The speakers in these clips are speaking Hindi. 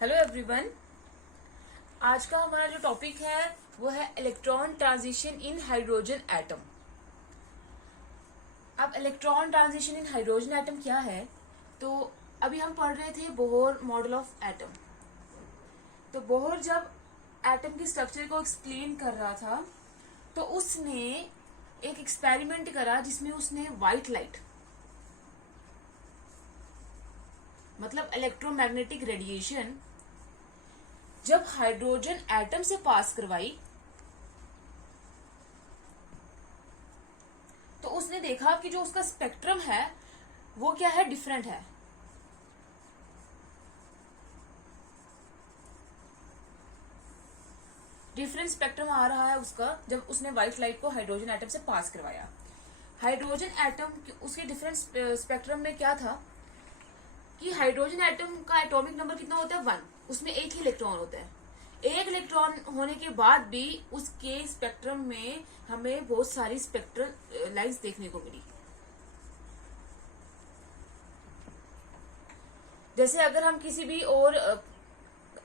Hello everyone. आज का हमारा जो टॉपिक है वो है electron transition in hydrogen atom. अब electron transition in hydrogen atom क्या है? तो अभी हम पढ़ रहे थे बोहर मॉडल ऑफ एटम। तो बोहर जब एटम की स्ट्रक्चर को एक्सप्लेन कर रहा था तो उसने एक एक्सपेरिमेंट करा जिसमें उसने व्हाइट लाइट मतलब इलेक्ट्रोमैग्नेटिक रेडिएशन जब हाइड्रोजन एटम से पास करवाई तो उसने देखा कि जो उसका स्पेक्ट्रम है वो क्या है, डिफरेंट है। डिफरेंट स्पेक्ट्रम आ रहा है उसका जब उसने व्हाइट लाइट को हाइड्रोजन एटम से पास करवाया। हाइड्रोजन एटम उसके डिफरेंट स्पेक्ट्रम में क्या था कि हाइड्रोजन एटम का एटॉमिक नंबर कितना होता है, 1। उसमें एक ही इलेक्ट्रॉन होता है। एक इलेक्ट्रॉन होने के बाद भी उसके स्पेक्ट्रम में हमें बहुत सारी स्पेक्ट्रल लाइंस देखने को मिली। जैसे अगर हम किसी भी और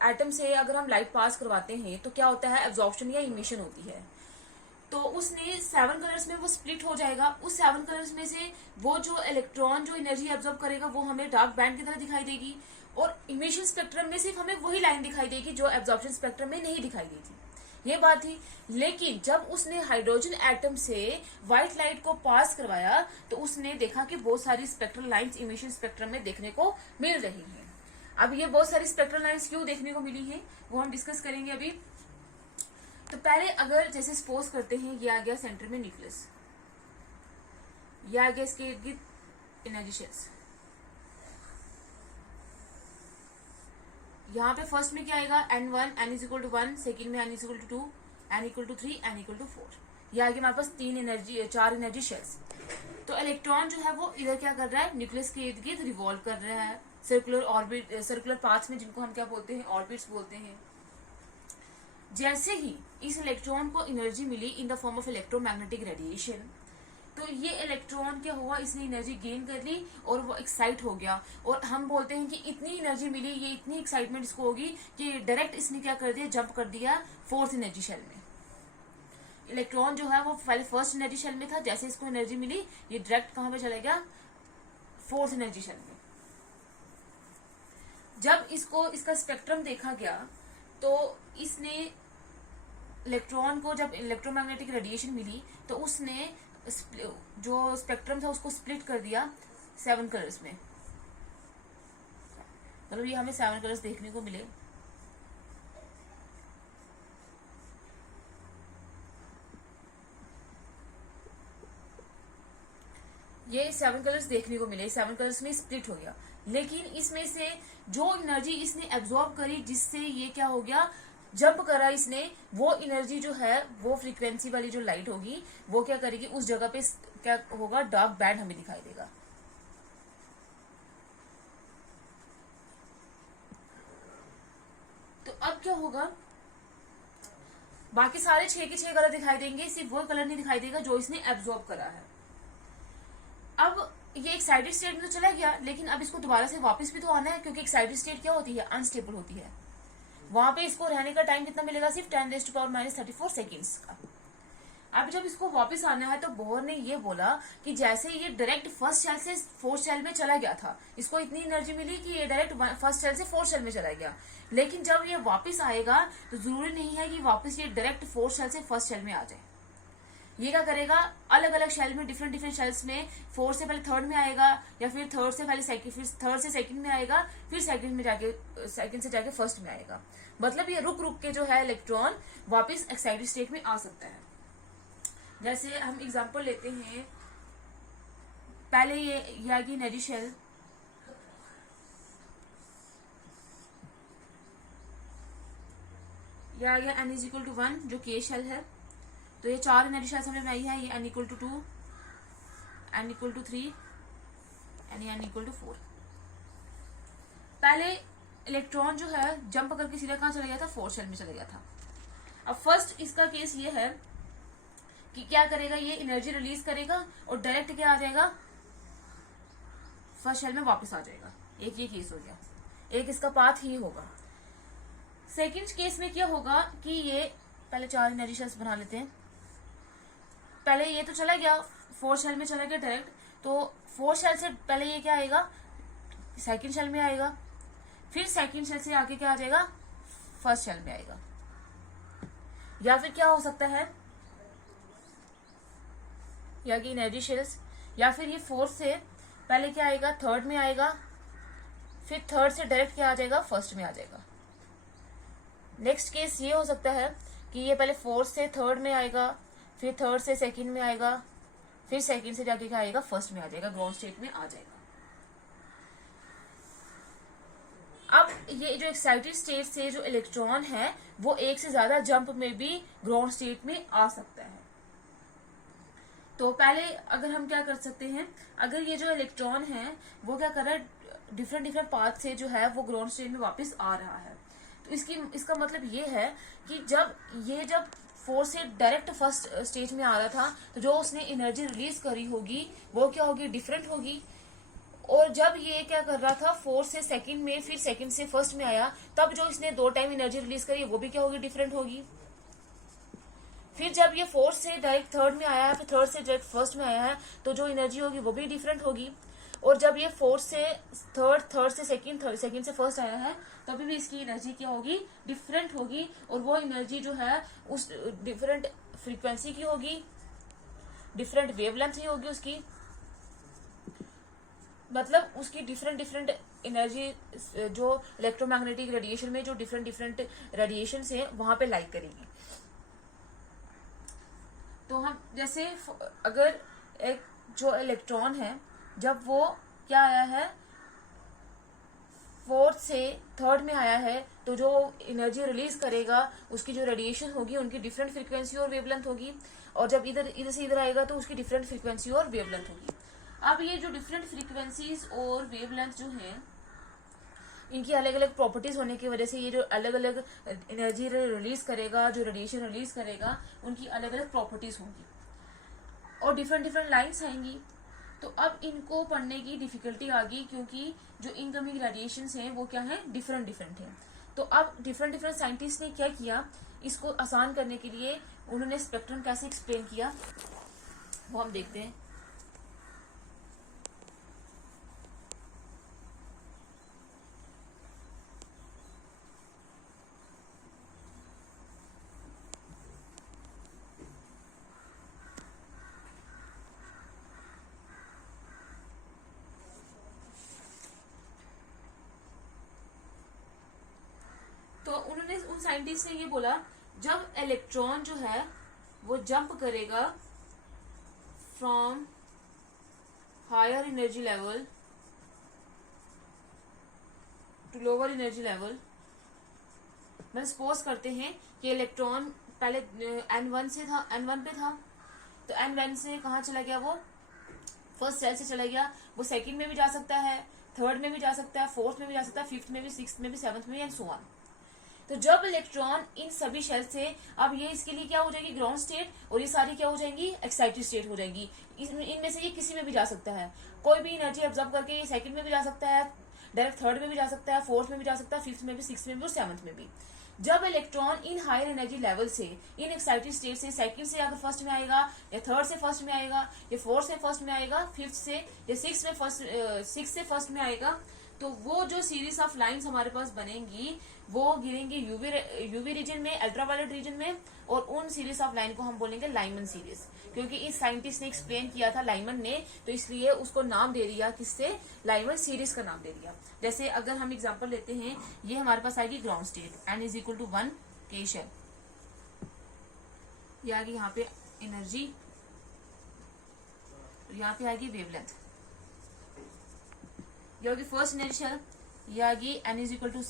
एटम से अगर हम लाइट पास करवाते हैं तो क्या होता है, एब्जॉर्प्शन या इमिशन होती है। तो उसने 7 कलर्स में वो स्प्लिट हो जाएगा। उस 7 कलर्स में से वो जो इलेक्ट्रॉन जो एनर्जी एब्जॉर्ब करेगा वो हमें डार्क बैंड की तरह दिखाई देगी, और इमिशन स्पेक्ट्रम में सिर्फ हमें वही लाइन दिखाई देगी जो एब्जॉर्प्शन स्पेक्ट्रम में नहीं दिखाई दी थी। ये बात थी। लेकिन जब उसने हाइड्रोजन एटम से व्हाइट लाइट को पास करवाया तो उसने देखा कि बहुत सारी स्पेक्ट्रल लाइंस इमिशन स्पेक्ट्रम में देखने को मिल रही हैं। अब ये बहुत सारी स्पेक्ट्रल लाइंस क्यों देखने को मिली हैं वो हम डिस्कस करेंगे अभी। तो पहले अगर जैसे सपोज करते हैं ये आ गया सेंटर में न्यूक्लियस, ये आ गया इसके इर्द गिर्द एनर्जी शेल्स। यहाँ पे फर्स्ट में क्या आएगा, n1 n is equal to 1, second में n is equal to 2, n equal to 3, n equal to 4। ये आगे हमारे पास 4 एनर्जी शेल्स। तो इलेक्ट्रॉन जो है वो इधर क्या कर रहा है, न्यूक्लियस के इर्द गिर्द रिवॉल्व कर रहा है सर्कुलर ऑर्बिट, सर्कुलर पाथ्स में, जिनको हम क्या बोलते हैं, ऑर्बिट्स बोलते हैं। जैसे ही इस इलेक्ट्रॉन को एनर्जी मिली in the form of electromagnetic radiation, तो ये इलेक्ट्रॉन क्या हुआ, इसने एनर्जी गेन कर ली और वो एक्साइट हो गया। और हम बोलते हैं कि इतनी एनर्जी मिली, ये इतनी एक्साइटमेंट इसको होगी कि डायरेक्ट इसने क्या कर दिया, जंप कर दिया 4th एनर्जी शेल में। इलेक्ट्रॉन जो है वो पहले फर्स्ट एनर्जी शेल में था, जैसे इसको एनर्जी मिली ये डायरेक्ट कहां पे चला गया, 4th एनर्जी शेल में। जब इसको इसका स्पेक्ट्रम देखा गया तो इसने इलेक्ट्रॉन को जब इलेक्ट्रोमैग्नेटिक रेडिएशन मिली तो उसने जो स्पेक्ट्रम था उसको स्प्लिट कर दिया 7 कलर्स में। मतलब ये हमें 7 कलर्स देखने को मिले। ये 7 कलर्स देखने को मिले, 7 कलर्स में स्प्लिट हो गया। लेकिन इसमें से जो एनर्जी इसने एब्जॉर्ब करी जिससे ये क्या हो गया, जंप करा इसने, वो एनर्जी जो है वो फ्रीक्वेंसी वाली जो लाइट होगी वो क्या करेगी, उस जगह पे क्या होगा, डार्क बैंड हमें दिखाई देगा। तो अब क्या होगा, बाकी सारे 6 के 6 कलर दिखाई देंगे, सिर्फ वो कलर नहीं दिखाई देगा जो इसने एब्जॉर्ब करा है। अब ये एक्साइटेड स्टेट में तो चला गया, लेकिन अब इसको दोबारा से वापस भी तो आना है, क्योंकि एक्साइटेड स्टेट क्या होती है, अनस्टेबल होती है। वहां पे इसको रहने का टाइम कितना मिलेगा, सिर्फ 10⁻⁻34 सेकेंड्स का। अब जब इसको वापस आना है तो बोहर ने ये बोला कि जैसे ये डायरेक्ट फर्स्ट सेल से 4th सेल में चला गया था, इसको इतनी एनर्जी मिली कि ये डायरेक्ट फर्स्ट सेल से 4th सेल में चला गया। लेकिन जब ये वापस आएगा तो जरूरी नहीं है कि वापस ये डायरेक्ट 4th सेल से 1st सेल में आ जाए। ये क्या करेगा, अलग अलग शेल में, डिफरेंट शेल्स में 4 से पहले 3rd में आएगा, या फिर 3rd से पहले सेकंड, फिर 3rd से 2nd में आएगा, फिर 2nd से जाके 1st में आएगा। मतलब ये रुक रुक के जो है इलेक्ट्रॉन वापस एक्साइटेड स्टेट में आ सकता है। जैसे हम एग्जांपल लेते हैं, पहले ये आ गई एनर्जी शेल, ये आ गया n इज इक्वल टू 1 जो के शेल है। तो ये 4 एनर्जी शेल्स हमने बनाई है, ये n equal to 2, n equal to 3 and n equal to 4। पहले इलेक्ट्रॉन जो है जंप करके सीधा कहां चला गया था, 4th शेल में चला गया था। अब फर्स्ट इसका केस ये है कि क्या करेगा, ये एनर्जी रिलीज करेगा और डायरेक्ट क्या आ जाएगा, 1st शेल में वापस आ जाएगा। एक ये केस हो गया, एक इसका पाथ ही होगा। सेकंड केस में क्या होगा कि ये पहले 4 एनर्जी शेल्स बना लेते हैं। पहले ये तो चला गया, 4 शेल में चला गया डायरेक्ट, तो 4 शेल से पहले ये क्या आएगा, सेकंड शेल में आएगा, फिर सेकंड शेल से आके क्या आ जाएगा, फर्स्ट शेल में आएगा। या फिर क्या हो सकता है, या कि एनर्जी शेल्स, या फिर ये 4 से पहले क्या आएगा, थर्ड में आएगा, फिर थर्ड से डायरेक्ट क्या आ जाएगा, फर्स्ट में आ जाएगा। नेक्स्ट केस ये हो सकता है कि ये पहले 4 से थर्ड में आएगा, फिर थर्ड से सेकंड में आएगा, फिर सेकंड से जाके क्या आएगा, फर्स्ट में आ जाएगा, ग्राउंड स्टेट में आ जाएगा। अब ये जो एक्साइटेड स्टेट से जो इलेक्ट्रॉन है वो एक से ज्यादा जंप में भी ग्राउंड स्टेट में आ सकता है। तो पहले अगर हम क्या कर सकते हैं, अगर ये जो इलेक्ट्रॉन है वो क्या कर रहा है, डिफरेंट पाथ से जो है वो ग्राउंड स्टेट में वापस आ रहा है, तो इसका मतलब ये है कि जब 4 से डायरेक्ट फर्स्ट स्टेज में आ रहा था तो जो उसने एनर्जी रिलीज करी होगी वो क्या होगी, डिफरेंट होगी। और जब ये क्या कर रहा था, 4 से सेकंड में, फिर सेकंड से फर्स्ट में आया, तब जो इसने 2 टाइम एनर्जी रिलीज करी वो भी क्या होगी, डिफरेंट होगी। फिर जब ये 4 से डायरेक्ट थर्ड में आया है, फिर थर्ड से डायरेक्ट फर्स्ट में आया है, तो जो एनर्जी होगी वो भी डिफरेंट होगी। और जब ये 4 से थर्ड से सेकंड से फर्स्ट आया है, तभी भी इसकी एनर्जी क्या होगी, डिफरेंट होगी। और वो एनर्जी जो है उस डिफरेंट फ्रीक्वेंसी की होगी, डिफरेंट वेवलेंथ ही होगी उसकी, मतलब उसकी डिफरेंट एनर्जी जो इलेक्ट्रोमैग्नेटिक रेडिएशन में जो डिफरेंट रेडिएशन है वहां पे लाइक करेगी। तो हम जैसे अगर एक जो इलेक्ट्रॉन है जब वो क्या आया है, 4th से थर्ड में आया है, तो जो एनर्जी रिलीज करेगा उसकी जो रेडिएशन होगी उनकी डिफरेंट फ्रीक्वेंसी और वेवलेंथ होगी। और जब इधर से इधर आएगा तो उसकी डिफरेंट फ्रीक्वेंसी और वेवलेंथ होगी। अब ये जो डिफरेंट फ्रीक्वेंसीज और वेवलेंथ जो है इनकी अलग अलग प्रॉपर्टीज होने की वजह से ये जो अलग अलग एनर्जी रिलीज करेगा, जो रेडिएशन रिलीज करेगा, उनकी अलग अलग प्रॉपर्टीज होंगी और डिफरेंट लाइन्स आएंगी। तो अब इनको पढ़ने की डिफिकल्टी आ गई क्योंकि जो इनकमिंग रेडिएशन हैं वो क्या है, डिफरेंट हैं। तो अब डिफरेंट साइंटिस्ट ने क्या किया, इसको आसान करने के लिए उन्होंने स्पेक्ट्रम कैसे एक्सप्लेन किया वो हम देखते हैं। तो उन्होंने उन साइंटिस्ट ने ये बोला, जब इलेक्ट्रॉन जो है वो जंप करेगा from higher energy level to lower energy level, मैं सपोज करते हैं कि इलेक्ट्रॉन पहले N1 से था, N1 पे था, तो N1 से कहाँ चला गया, वो फर्स्ट सेल से चला गया, वो सेकंड में भी जा सकता है, थर्ड में भी जा सकता है, फोर्थ में भी जा सकता है, फिफ्थ में भी, सिक्स्थ में भी, सेवंथ में भी, एंड सो ऑन। तो जब इलेक्ट्रॉन इन सभी शेल से, अब ये इसके लिए क्या हो जाएगी, ग्राउंड स्टेट, और ये सारी क्या हो जाएंगी, एक्साइटेड स्टेट हो जाएगी। इनमें से ये किसी में भी जा सकता है, कोई भी एनर्जी ऑब्जर्व करके ये सेकंड में भी जा सकता है, डायरेक्ट थर्ड में भी जा सकता है, फोर्थ में भी जा सकता है, फिफ्थ में भी, सिक्स्थ में भी और सेवंथ में भी। जब electron in higher energy level से, इन एक्साइटेड स्टेट से सेकंड से अगर फर्स्ट में आएगा, या थर्ड से फर्स्ट में आएगा, या फोर्थ से फर्स्ट में आएगा, फिफ्थ से या सिक्स से फर्स्ट में आएगा, तो वो जो सीरीज ऑफ लाइंस हमारे पास बनेंगी वो गिरेंगे यूवी रीजन में, अल्ट्रावायलेट रीजन में, और उन सीरीज ऑफ लाइन को हम बोलेंगे लाइमन सीरीज, क्योंकि इस साइंटिस्ट ने एक्सप्लेन किया था लाइमन ने, तो इसलिए उसको नाम दे दिया, किससे, लाइमन सीरीज का नाम दे दिया। जैसे अगर हम एग्जांपल लेते हैं, ये हमारे पास आएगी ग्राउंड स्टेट, n=1 के शेल, ये आएगी यहाँ पे एनर्जी, यहाँ पे आएगी वेवलेंथ, ये होगी फर्स्ट एनर्जी शेल, ये आएगी n=2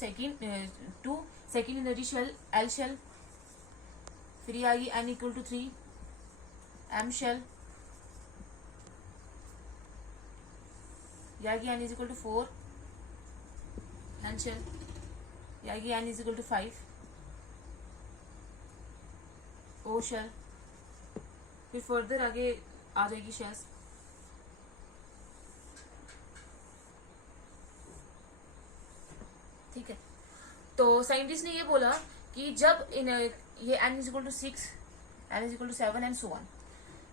second energy shell, L shell, फिर ये आएगी n=3 M शेल, ये आएगी n=4 N शेल, ये आएगी n=5 O शेल, फिर फर्दर आगे आ जाएगी शेल्स। ठीक है, तो साइंटिस्ट ने ये बोला कि जब ये n is equal to 6, n is equal to 7 and so on,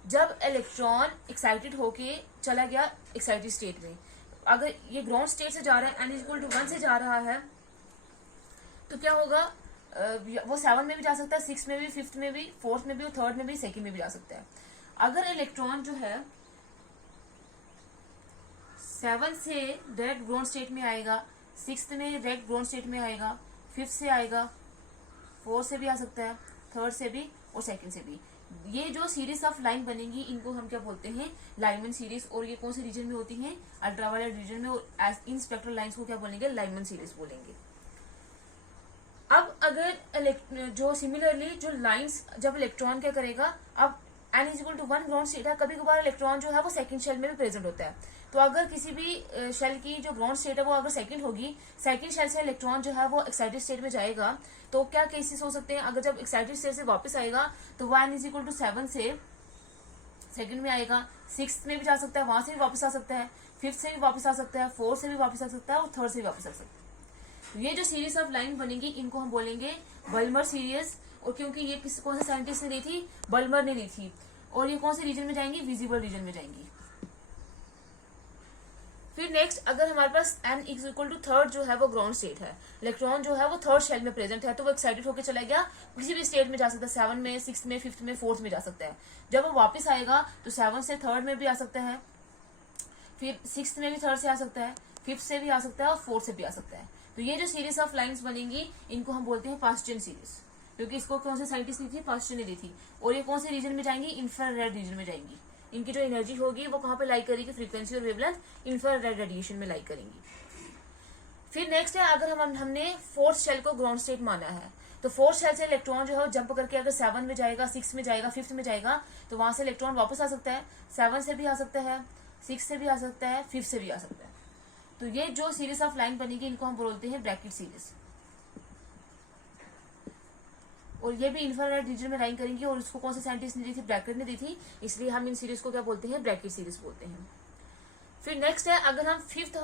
जब इलेक्ट्रॉन एक्साइटेड होके चला गया एक्साइटेड स्टेट में, अगर ये ग्राउंड स्टेट से जा रहा है n इज इक्वल टू 1 से जा रहा है, तो क्या होगा, वो 7 में भी जा सकता है, 6 में भी, 5th में भी, 4th में भी, 3rd में भी, 2nd में भी जा सकता है। अगर इलेक्ट्रॉन जो है 7 से डायरेक्ट ग्राउंड स्टेट में आएगा, 6th में डायरेक्ट ग्राउंड स्टेट में आएगा, 5th से आएगा, 4th से भी आ सकता है, 3rd से भी और 2nd से भी। ये जो सीरीज ऑफ लाइन बनेंगी इनको हम क्या बोलते हैं, लाइमन सीरीज। और ये कौन से रीजन में होती है, अल्ट्रावायलेट रीजन में। और इन स्पेक्ट्रल लाइंस को क्या बोलेंगे, लाइमन सीरीज बोलेंगे। अब अगर जो सिमिलरली जो लाइंस जब इलेक्ट्रॉन क्या करेगा, अब n is equal to 1 ground state है, कभी कभार इलेक्ट्रॉन जो है वो सेकंड शेल में भी प्रेजेंट होता है। तो अगर किसी भी शेल की जो ग्राउंड स्टेट है वो अगर सेकंड होगी, सेकंड शेल से इलेक्ट्रॉन जो है वो एक्साइटेड स्टेट में जाएगा, तो क्या केसेस हो सकते हैं, अगर जब एक्साइटेड स्टेट से वापस आएगा तो वो n इज इक्वल टू 7 से सेकंड में आएगा, 6th में भी जा सकता है, वहां से भी वापस आ सकता है, 5th से भी वापस आ सकता है, 4th से भी वापस आ सकता है और 3rd से भी वापस आ सकता है। ये जो सीरीज ऑफ लाइन बनेगी इनको हम बोलेंगे बल्मर सीरीज। और क्योंकि ये कौन से साइंटिस्ट ने दी थी, बल्मर ने दी थी। और ये कौन से रीजन में जाएंगी, विजिबल रीजन में जाएंगी। फिर नेक्स्ट, अगर हमारे पास n is equal to 3rd जो है वो ग्राउंड स्टेट है, इलेक्ट्रॉन जो है वो 3rd शेल में प्रेजेंट है, तो वो एक्साइटेड होकर चला गया, किसी भी स्टेट में जा सकता है, 7 में, 6 में, 5th में, 4th में जा सकता है। जब वो वापस आएगा तो 7 से 3rd में भी आ सकता है, फिर 6th में भी 3rd से आ सकता है, 5th से भी आ सकता है और 4th से भी आ सकता है। तो ये जो सीरीज ऑफ लाइंस बनेंगी इनको हम बोलते हैं पास्चन सीरीज, क्योंकि इसको कौन से साइंटिस्ट ने दी थी, पास्चन ने दी थी। और ये कौन से रीजन में जाएंगी, इंफ्रारेड रीजन में जाएंगी। इनकी जो एनर्जी होगी वो कहाँ पे लाई करेगी, फ्रीक्वेंसी और वेवलेंथ इंफ्रारेड रेडिएशन में लाई करेंगी। फिर नेक्स्ट है, अगर हमने 4th शेल को ग्राउंड स्टेट माना है, तो 4th शेल से इलेक्ट्रॉन जो है जंप करके अगर 7 में जाएगा, 6 में जाएगा, 5th में जाएगा, तो वहां से इलेक्ट्रॉन वापस आ सकता है, 7 से भी आ सकता है, 6 से भी आ सकता है, 5th से भी आ सकता है। तो ये जो सीरीज ऑफ लाइन बनेगी इनको हम बोलते हैं ब्रैकेट सीरीज। और ये भी इंफ्रारेड रीजन में लाइन करेंगी। और इसको कौन से साइंटिस्ट ने दी थी, ब्रैकेट ने दी थी, इसलिए हम इन सीरीज को क्या बोलते हैं, ब्रैकेट सीरीज बोलते हैं। फिर नेक्स्ट है, अगर हम 5th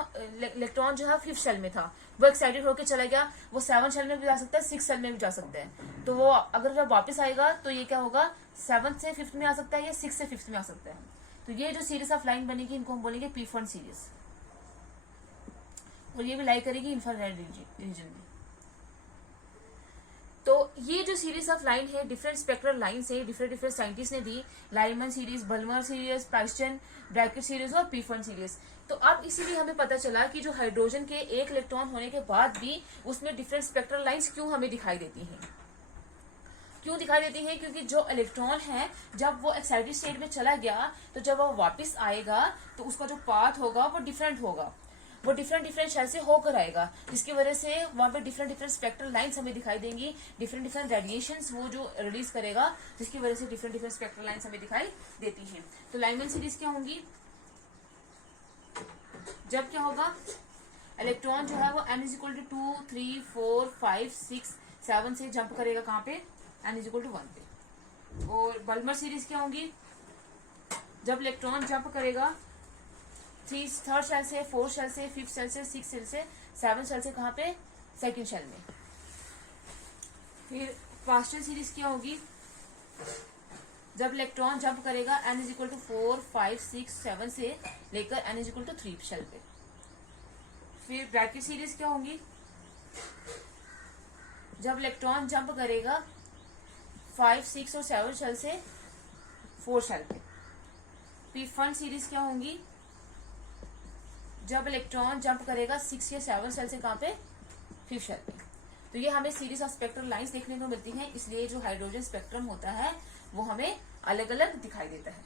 इलेक्ट्रॉन जो है 5th शेल में था, वो एक्साइटेड होकर चला गया, वो 7 शेल में भी जा सकता है, 6 शेल में भी जा सकता है। तो वो अगर जब वापस आएगा तो ये क्या होगा, 7 से 5th में आ सकता है या 6 से 5th में आ सकता है। तो ये जो सीरीज ऑफ लाइन बनेगी इनको हम बोलेंगे P1 सीरीज। और ये भी लाई करेगी इंफ्रारेड रीजन में। तो ये जो सीरीज ऑफ लाइन है, डिफरेंट स्पेक्ट्रल लाइन है, डिफरेंट साइंटिस्ट ने दी, Lyman series, Balmer series, Paschen, Brackett series और P1 सीरीज। तो अब इसीलिए हमें पता चला कि जो हाइड्रोजन के एक इलेक्ट्रॉन होने के बाद भी उसमें डिफरेंट स्पेक्ट्रल लाइंस क्यों हमें दिखाई देती हैं। क्यों दिखाई देती है, क्योंकि जो इलेक्ट्रॉन है जब वो एक्साइटेड स्टेट में चला गया, तो जब वो वापस आएगा तो उसका जो पाथ होगा वो डिफरेंट होगा, वो डिफरेंट शेल से होकर आएगा, जिसकी वजह से वहां पे डिफरेंट स्पेक्ट्रल लाइंस हमें दिखाई देंगी, डिफरेंट रेडिएशंस वो जो रिलीज करेगा, जिसकी वजह से डिफरेंट स्पेक्ट्रल लाइंस हमें दिखाई देती हैं। तो लाइमन सीरीज क्या होंगी, जब क्या होगा, इलेक्ट्रॉन जो है वो n इज इक्वल टू 2, 3, 4, 5, 6, 7 से जंप करेगा कहाँ पे, n इज इक्वल टू 1 पे। और बल्मर सीरीज क्या होंगी, जब इलेक्ट्रॉन जंप करेगा 3rd शेल से, 4th शेल से, 5th शेल से, 6th शेल से, 7th शेल से कहाँ पे, सेकंड शेल में। फिर पास्चन सीरीज क्या होगी, जब इलेक्ट्रॉन जंप करेगा n इज इक्वल टू 4, 5, 6, 7 से लेकर n is equal to 3 shell पे। फिर ब्रैकेट सीरीज क्या होंगी, जब इलेक्ट्रॉन जंप करेगा 5, 6 और 7 शेल से 4 शेल पे। P1 सीरीज क्या होंगी, जब इलेक्ट्रॉन जंप करेगा 6 या 7 शेल से कहाँ पे, 5th शेल पे। तो ये हमें सीरीज ऑफ स्पेक्ट्रल लाइंस देखने को मिलती हैं, इसलिए जो हाइड्रोजन स्पेक्ट्रम होता है वो हमें अलग अलग दिखाई देता है।